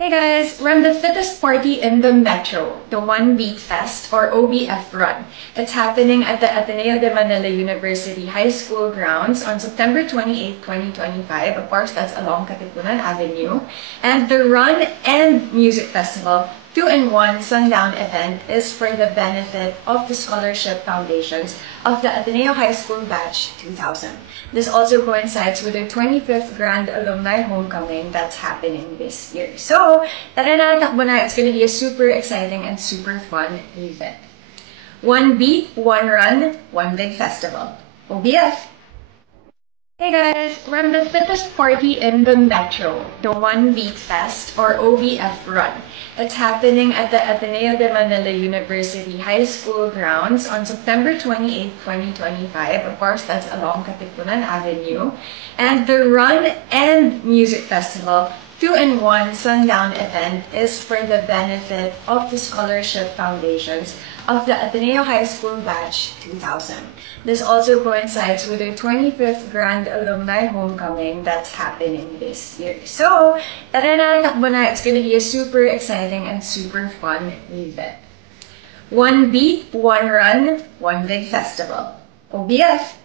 Hey guys, we're on the fittest party in the metro, the One Beat Fest or OBF Run. It's happening at the Ateneo de Manila University High School grounds on September 28, 2025. Of course, that's along Katipunan Avenue. And the Run and Music Festival 2-in-1 sundown event is for the benefit of the scholarship foundations of the Ateneo High School Batch 2000. This also coincides with the 25th Grand Alumni Homecoming that's happening this year. So, tara na, takbo na. It's gonna be a super exciting and super fun event. One beat, one run, one big festival. OBF! Hey guys, we're on the fittest party in the metro, the One Beat Fest or OBF Run. It's happening at the Ateneo de Manila University High School grounds on September 28, 2025. Of course, that's along Katipunan Avenue. And the Run and Music Festival 2-in-1 sundown event is for the benefit of the scholarship foundations of the Ateneo High School Batch 2000. This also coincides with the 25th Grand Alumni Homecoming that's happening this year. So, tara na, takbo na. It's gonna be a super exciting and super fun event. One beat, one run, one big festival. OBF!